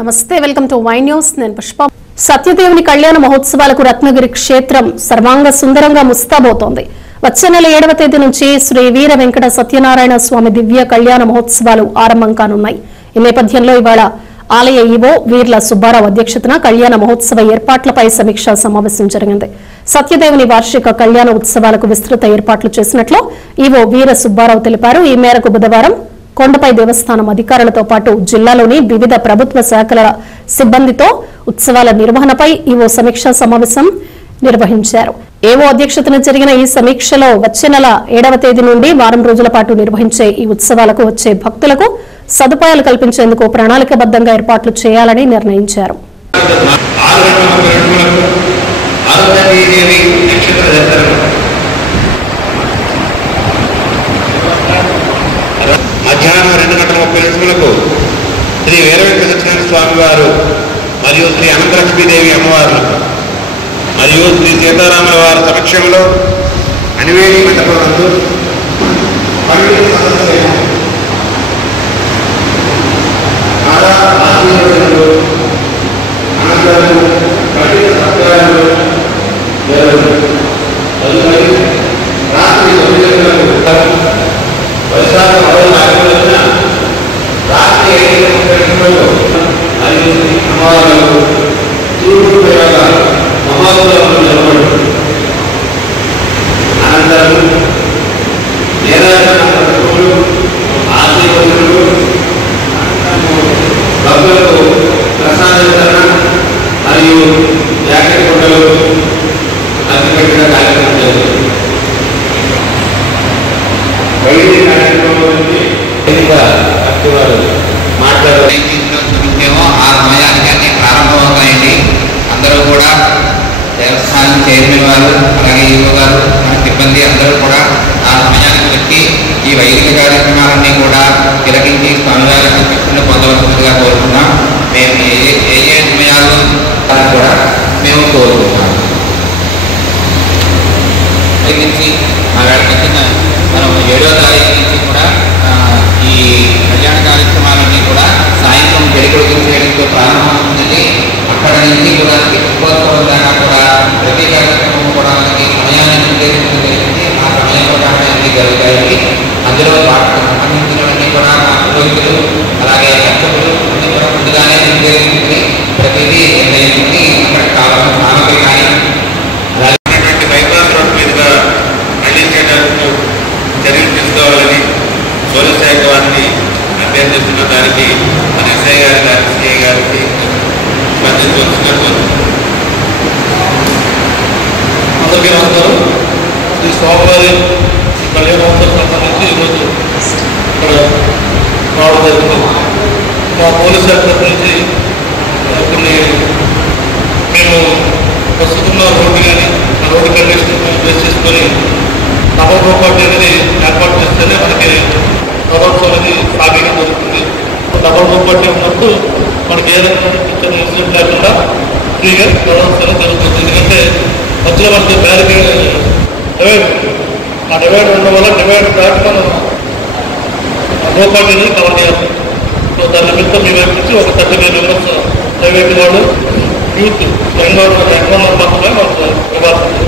నమస్తే welcome to Y news నేను పుష్ప సత్యదేవుని కళ్యాణ మహోత్సవాలకు రత్నగిరి క్షేత్రం సర్వాంగ సుందరంగా ముస్తాబోతోంది. వచ్చే నెల 7వ తేదీ నుంచి శ్రీ వీర వెంకట సత్యనారాయణ స్వామి దివ్య కళ్యాణ మహోత్సవాలు ఆరంభం కానున్నాయి. ఈ నేపథ్యంలో ఇవాళ ఆలయ ఈవో వీర్ల సుబ్బారావు అధ్యక్షతన కళ్యాణ మహోత్సవ ఏర్పాట్లపై సమీక్షా సమావేశం జరిగింది. సత్యదేవుని వార్షిక కళ్యాణ ఉత్సవాలకు విస్తృత ఏర్పాట్లు చేసినట్లు ఈవో వీర సుబ్బారావు తెలిపారు. ఈ మేరకు బుధవారం కొండపై దేవస్థానం అధికారులతో పాటు జిల్లాలోని వివిధ ప్రభుత్వ శాఖల సిబ్బందితో ఉత్సవాల నిర్వహణపై ఈవో సమీక్షా సమావేశం నిర్వహించారు. ఏవో అధ్యక్షతన జరిగిన ఈ సమీక్షలో వచ్చే నెల 7వ తేదీ నుండి వారం రోజుల పాటు నిర్వహించే ఈ ఉత్సవాలకు వచ్చే భక్తులకు సదుపాయాలు కల్పించేందుకు ప్రణాళికాబద్ధంగా ఏర్పాట్లు చేయాలని నిర్ణయించారు. మధ్యాహ్నం 2:30 శ్రీ వీర వెంకట సత్యనారాయణ స్వామి వారు మరియు శ్రీ అనంతలక్ష్మీదేవి అమ్మవారు మరియు శ్రీ సీతారాముల వారి సమక్షంలో అనివేడి మండపం నందు ప్రారంభమవుతాయండి. అందరూ కూడా దేవస్థానం చైర్మన్ వారు అలాగే ఈవో గారు మన సిబ్బంది అందరూ కూడా ఆ సమయానికి వచ్చి ఈ వైదిక కార్యక్రమాలన్నీ కూడా తిలకించి స్వామివారి శిక్షణ పొందవలసిందిగా కోరుకున్నాం. మేము ఏ సమయాలు కూడా మేము కోరుకుంటున్నాం. నుంచి మా వేళకొచ్చిన మనం 7వ తారీఖు నుంచి కూడా ఈ కళ్యాణ కార్యక్రమాలన్నీ కూడా సాయంత్రం జడికొడిగించడంతో ప్రారంభమవుతుంది. అక్కడ నుంచి కూడా శిక్షోత్సవం దాకా కూడా ప్రతి కార్యక్రమం కూడా మనకి సమయాన్ని నిర్దేశించి ఆ సమయంలో అన్నీ జరుగుతాయి. అందులో వాటికి సంబంధించినవన్నీ కూడా పురోహితులు అలాగే అర్చకులు అన్ని కూడా ముందుగానే నిర్దేశించి ప్రతిదీ నిర్ణయించి అక్కడ కావాల్సిన సామగ్రి కానీ అలాగే బైపాస్ రోడ్ మీదుగా మళ్లించేటప్పుడు చర్యలు తీసుకోవాలని పోలీస్ శాఖ వారిని అభ్యర్థిస్తున్న దానికి మన ఎస్ఐ గారి సిఐ గారికి స్పందించవలసిందిగా కోరుతున్నాను. అందరికీ నమస్కారం. శ్రీ స్వామివారి కళ్యాణోత్సవం సంబంధించి ఈరోజు ఇక్కడ రావడం జరిగింది. మా పోలీస్ శాఖ నుంచి కొన్ని మేము ప్రస్తుతంలో రోడ్డు కానీ ఆ రోడ్డు కండిషన్ బేస్ చేసుకొని డబల్ ప్రాపర్టీ అనేది ఏర్పాటు చేస్తేనే మనకి రథోత్సవం అనేది సాగడం జరుగుతుంది. డబల్ ప్రాపర్టీ ఉన్నప్పుడు మనకి ఏ రకమైన చిన్న ఇన్సిడెంట్ లేకుండా ఫ్రీగా రథోత్సవం జరుగుతుంది. ఎందుకంటే మధ్యలో మనకి బ్యారికేడ్ డివైడ్ ఆ డివైడ్ ఉండడం వల్ల డివైడ్ దాటి మనం ప్రాపర్టీని కవర్ చేయాలి. సో దాని నిమిత్తం మీ వైపు నుంచి ఒక 35 మెంబర్స్ ప్రైవేట్ వాళ్ళు యూత్ ఎన్రోల్మెంట్ మాత్రమే మనకు ఇవ్వాల్సింది.